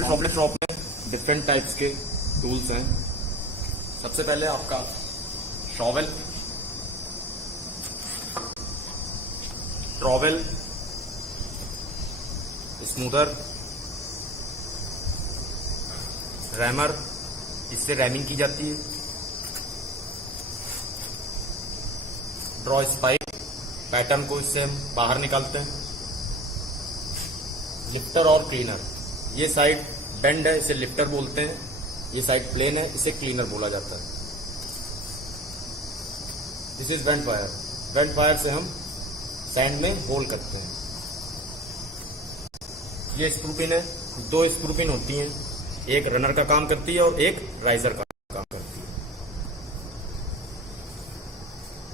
Foundry shop में different types के tools हैं। सबसे पहले आपका शॉवेल, ट्रॉवेल, स्मूदर, रैमर, इससे रैमिंग की जाती है, ड्रॉ स्पाइक, पैटर्न को इससे हम बाहर निकालते हैं, लिफ्टर और क्लीनर। ये साइड बेंड है, इसे लिफ्टर बोलते हैं, ये साइड प्लेन है, इसे क्लीनर बोला जाता है। This is bend wire. Bend wire से हम सैंड में होल करते हैं। ये स्क्रू पिन है, दो स्क्रू पिन होती हैं, एक रनर का काम करती है और एक राइजर का काम करती है।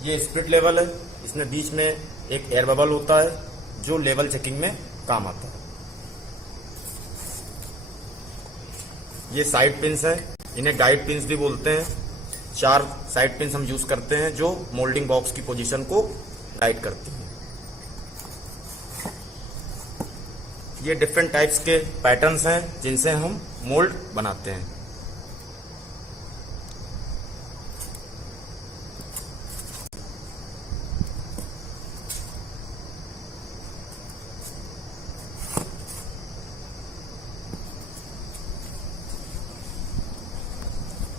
ये स्प्लिट लेवल है, इसमें बीच में एक एयर बबल होता है जो लेवल चेकिंग में काम आता है। ये साइड पिन्स हैं, इन्हें गाइड पिन्स भी बोलते हैं। 4 साइड पिन्स हम यूज करते हैं जो मोल्डिंग बॉक्स की पोजीशन को गाइड करती हैं। ये डिफरेंट टाइप्स के पैटर्न्स हैं जिनसे हम मोल्ड बनाते हैं।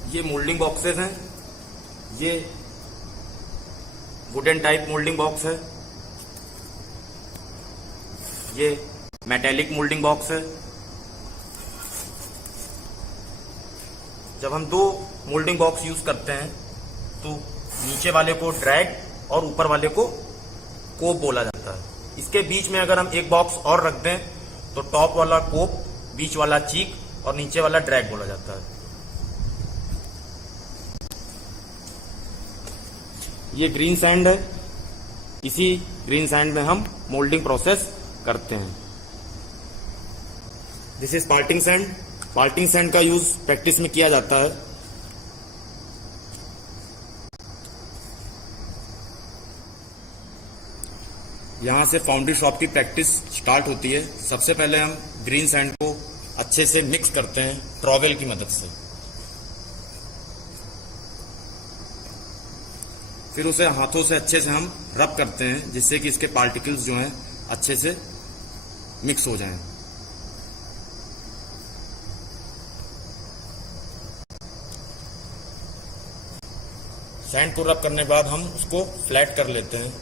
ये मोल्डिंग बॉक्सेस हैं, ये वुडन टाइप मोल्डिंग बॉक्स है, ये मेटेलिक मोल्डिंग बॉक्स है। जब हम 2 मोल्डिंग बॉक्स यूज करते हैं तो नीचे वाले को ड्रैग और ऊपर वाले को कोप बोला जाता है। इसके बीच में अगर हम एक बॉक्स और रख दें तो टॉप वाला कोप, बीच वाला चीक और नीचे वाला ड्रैग बोला जाता है। ये ग्रीन सैंड है, इसी ग्रीन सैंड में हम मोल्डिंग प्रोसेस करते हैं। This is parting sand. Parting sand का यूज प्रैक्टिस में किया जाता है। यहां से फाउंड्री शॉप की प्रैक्टिस स्टार्ट होती है। सबसे पहले हम ग्रीन सैंड को अच्छे से मिक्स करते हैं ट्रॉवेल की मदद से, फिर उसे हाथों से अच्छे से हम रब करते हैं जिससे कि इसके पार्टिकल्स जो हैं अच्छे से मिक्स हो जाएं। सैंड को रब करने के बाद हम उसको फ्लैट कर लेते हैं।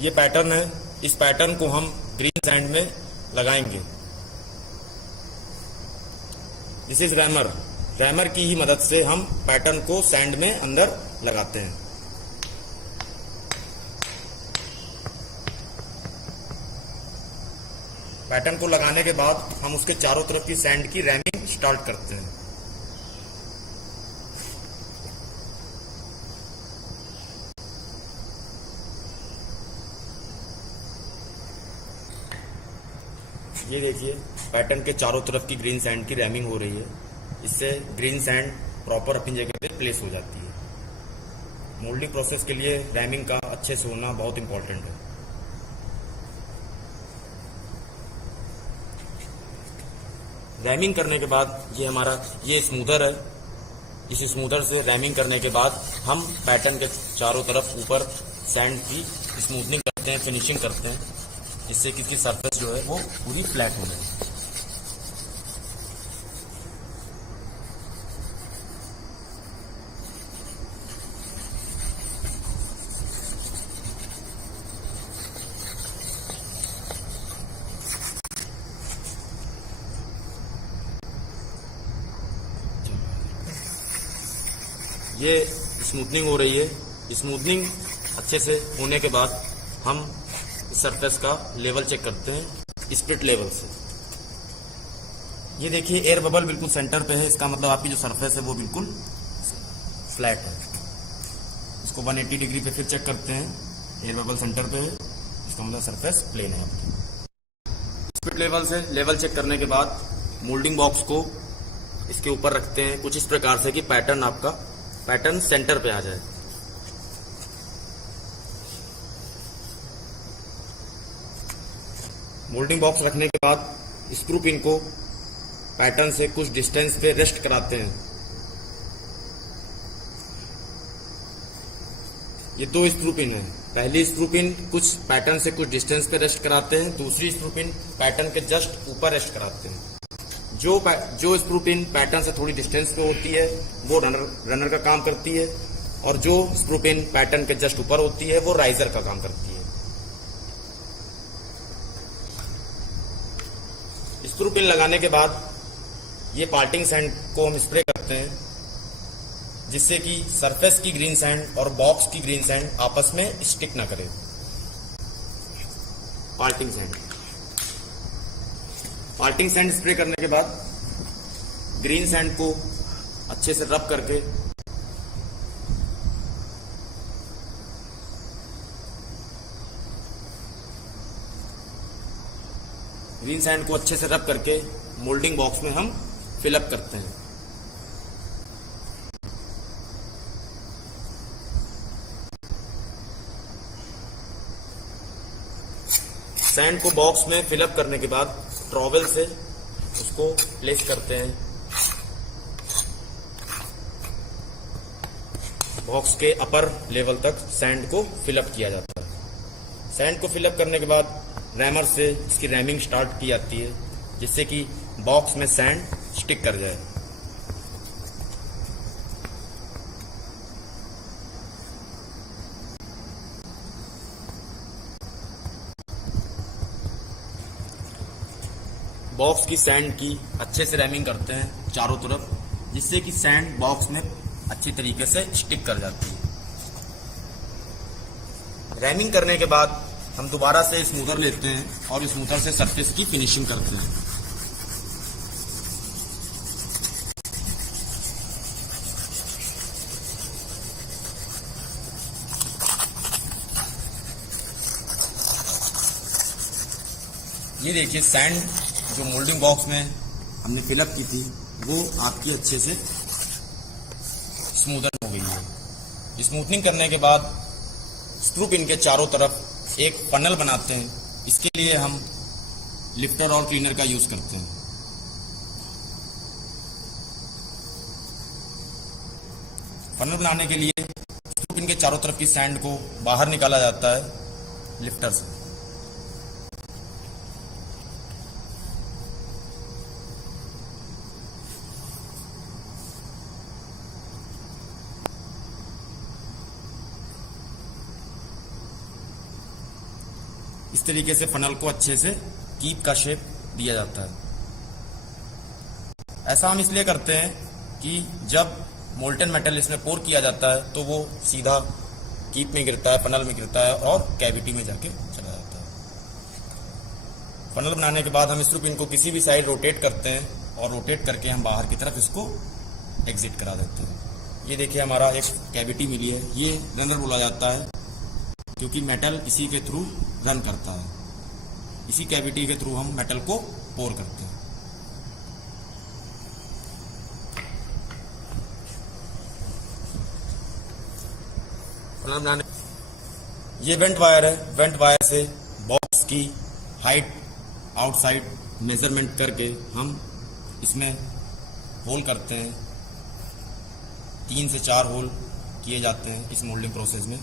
ये पैटर्न है, इस पैटर्न को हम ग्रीन सैंड में लगाएंगे। This is rammer. रैमर की ही मदद से हम पैटर्न को सैंड में अंदर लगाते हैं। पैटर्न को लगाने के बाद हम उसके चारों तरफ की सैंड की रैमिंग स्टार्ट करते हैं। ये देखिए, पैटर्न के चारों तरफ की ग्रीन सैंड की रैमिंग हो रही है। इससे ग्रीन सैंड प्रॉपर अपनी जगह पे प्लेस हो जाती है। मोल्डिंग प्रोसेस के लिए रैमिंग का अच्छे से होना बहुत इंपॉर्टेंट है। रैमिंग करने के बाद ये हमारा ये स्मूदर है। इस स्मूदर से रैमिंग करने के बाद हम पैटर्न के चारों तरफ ऊपर सैंड की स्मूथनिंग करते हैं, फिनिशिंग करते हैं, जिससे कि इसकी सरफेस जो है वो पूरी फ्लैट हो जाए। ये स्मूथनिंग हो रही है। स्मूथनिंग अच्छे से होने के बाद हम सरफेस का लेवल चेक करते हैं स्प्लिट लेवल से। ये देखिए, एयर बबल बिल्कुल सेंटर पे है, इसका मतलब आपकी जो सरफेस है वो बिल्कुल फ्लैट है। इसको 180 डिग्री पे फिर चेक करते हैं। एयर बबल सेंटर पे है, इसका मतलब सरफेस प्लेन है आपकी। स्प्लिट लेवल से लेवल चेक करने के बाद मोल्डिंग बॉक्स को इसके ऊपर रखते हैं कुछ इस प्रकार से कि पैटर्न आपका पैटर्न सेंटर पे आ जाए। मोल्डिंग बॉक्स रखने के बाद स्क्रू पिन को पैटर्न से कुछ डिस्टेंस पे रेस्ट कराते हैं। ये दो स्क्रू पिन है। पहली स्क्रू पिन कुछ पैटर्न से कुछ डिस्टेंस पे रेस्ट कराते हैं, दूसरी स्क्रू पिन पैटर्न के जस्ट ऊपर रेस्ट कराते हैं। जो स्क्रू पिन पैटर्न से थोड़ी डिस्टेंस पे होती है वो रनर का काम करती है, और जो स्क्रू पिन पैटर्न के जस्ट ऊपर होती है वो राइजर का काम करती है। स्क्रू पिन लगाने के बाद ये पार्टिंग सैंड को हम स्प्रे करते हैं, जिससे कि सरफेस की ग्रीन सैंड और बॉक्स की ग्रीन सैंड आपस में स्टिक ना करे। पार्टिंग सैंड स्प्रे करने के बाद ग्रीन सैंड को अच्छे से रब करके मोल्डिंग बॉक्स में हम फिलअप करते हैं। सैंड को बॉक्स में फिलअप करने के बाद ट्रॉवेल से उसको प्लेस करते हैं। बॉक्स के अपर लेवल तक सैंड को फिलअप किया जाता है। सैंड को फिलअप करने के बाद रैमर से इसकी रैमिंग स्टार्ट की जाती है, जिससे कि बॉक्स में सैंड स्टिक कर जाए। बॉक्स की सैंड की अच्छे से रैमिंग करते हैं चारों तरफ, जिससे कि सैंड बॉक्स में अच्छी तरीके से स्टिक कर जाती है। रैमिंग करने के बाद हम दोबारा से स्मूथर लेते हैं और स्मूथर से सरफेस की फिनिशिंग करते हैं। ये देखिए सैंड जो मोल्डिंग बॉक्स में हमने फिलअप की थी वो आपकी अच्छे से स्मूदन हो गई है। स्मूथनिंग करने के बाद स्क्रू पिन के चारों तरफ एक फनल बनाते हैं। इसके लिए हम लिफ्टर और क्लीनर का यूज करते हैं। फनल बनाने के लिए स्क्रू पिन के चारों तरफ की सैंड को बाहर निकाला जाता है लिफ्टर से। इस तरीके से फनल को अच्छे से कीप का शेप दिया जाता है। ऐसा हम इसलिए करते हैं कि जब मोल्टन मेटल इसमें पोर किया जाता है तो वो सीधा कीप में गिरता है, फनल में गिरता है और कैविटी में जाके चला जाता है। फनल बनाने के बाद हम स्क्रू पिन को किसी भी साइड रोटेट करते हैं और रोटेट करके हम बाहर की तरफ इसको एग्जिट करा देते हैं। ये देखिए हमारा एक कैविटी मिली है। ये रनर बोला जाता है क्योंकि मेटल इसी के थ्रू रन करता है। इसी कैविटी के थ्रू हम मेटल को पोर करते हैं। ये वेंट वायर है। वेंट वायर से बॉक्स की हाइट आउटसाइड मेजरमेंट करके हम इसमें होल करते हैं। 3 से 4 होल किए जाते हैं इस मोल्डिंग प्रोसेस में।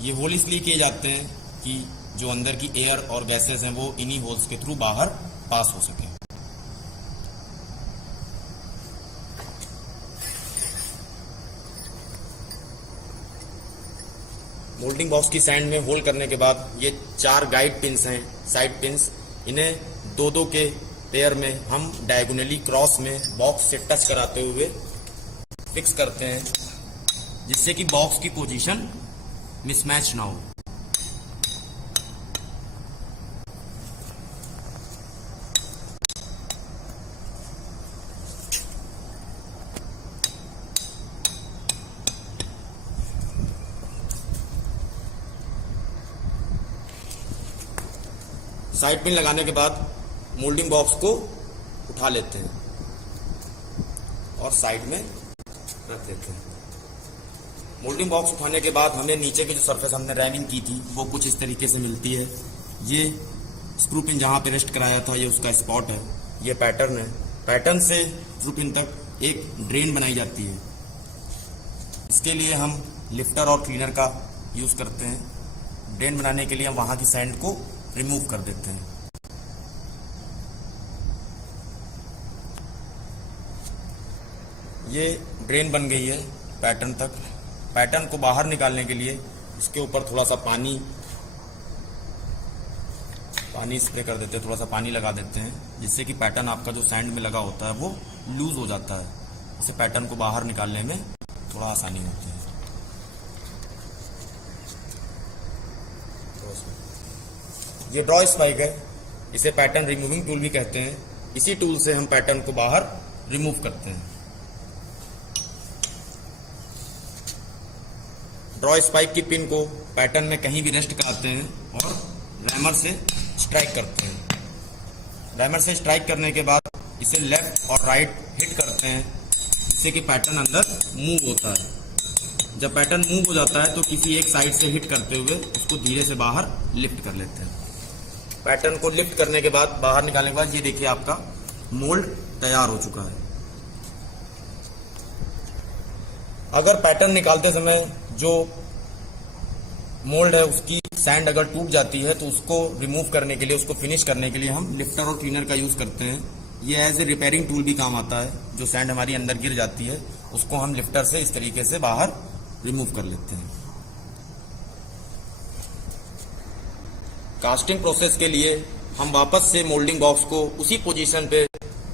ये होल इसलिए किए जाते हैं कि जो अंदर की एयर और गैसेस हैं वो इन्हीं होल्स के थ्रू बाहर पास हो सके। मोल्डिंग बॉक्स की सैंड में होल करने के बाद ये 4 गाइड पिंस हैं, साइड पिंस। इन्हें 2-2 के पेयर में हम डायगोनली क्रॉस में बॉक्स से टच कराते हुए फिक्स करते हैं, जिससे कि बॉक्स की पोजीशन मिसमैच ना हो। साइड पिन लगाने के बाद मोल्डिंग बॉक्स को उठा लेते हैं और साइड में रख देते हैं। मोल्डिंग बॉक्स उठाने के बाद हमें नीचे की जो सरफेस हमने रैमिंग की थी वो कुछ इस तरीके से मिलती है। ये स्क्रू पिन जहाँ पे रेस्ट कराया था ये उसका स्पॉट है, ये पैटर्न है। पैटर्न से स्क्रू पिन तक एक ड्रेन बनाई जाती है। इसके लिए हम लिफ्टर और क्लीनर का यूज करते हैं। ड्रेन बनाने के लिए हम वहाँ की सैंड को रिमूव कर देते हैं। ये ड्रेन बन गई है पैटर्न तक। पैटर्न को बाहर निकालने के लिए इसके ऊपर थोड़ा सा पानी स्प्रे कर देते हैं, थोड़ा सा पानी लगा देते हैं, जिससे कि पैटर्न आपका जो सैंड में लगा होता है वो लूज हो जाता है। इससे पैटर्न को बाहर निकालने में थोड़ा आसानी होती है। ये ड्रॉ स्पाइक है, इसे पैटर्न रिमूविंग टूल भी कहते हैं। इसी टूल से हम पैटर्न को बाहर रिमूव करते हैं। ड्रॉ स्पाइक की पिन को पैटर्न में कहीं भी रेस्ट कराते हैं और रैमर से स्ट्राइक करते हैं। रैमर से स्ट्राइक करने के बाद इसे लेफ्ट और राइट हिट करते हैं, जिससे कि पैटर्न अंदर मूव होता है। जब पैटर्न मूव हो जाता है तो किसी एक साइड से हिट करते हुए उसको धीरे से बाहर लिफ्ट कर लेते हैं। पैटर्न को लिफ्ट करने के बाद, बाहर निकालने के बाद, ये देखिए आपका मोल्ड तैयार हो चुका है। अगर पैटर्न निकालते समय जो मोल्ड है उसकी सैंड अगर टूट जाती है तो उसको रिमूव करने के लिए, उसको फिनिश करने के लिए हम लिफ्टर और क्लीनर का यूज करते हैं। ये एज ए रिपेयरिंग टूल भी काम आता है। जो सैंड हमारी अंदर गिर जाती है उसको हम लिफ्टर से इस तरीके से बाहर रिमूव कर लेते हैं। कास्टिंग प्रोसेस के लिए हम वापस से मोल्डिंग बॉक्स को उसी पोजीशन पे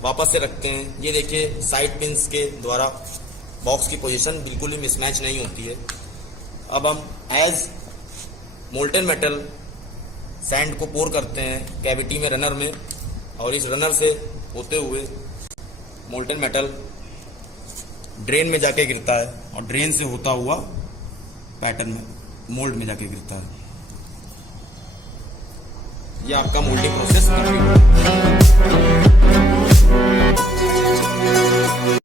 वापस से रखते हैं। ये देखिए साइड पिंस के द्वारा बॉक्स की पोजीशन बिल्कुल भी मिसमैच नहीं होती है। अब हम एज मोल्टेन मेटल सैंड को पोर करते हैं कैविटी में, रनर में, और इस रनर से होते हुए मोल्टेन मेटल ड्रेन में जाके गिरता है और ड्रेन से होता हुआ पैटर्न में, मोल्ड में जाके गिरता है। यह आपका मोल्डिंग प्रोसेस कंप्लीट है।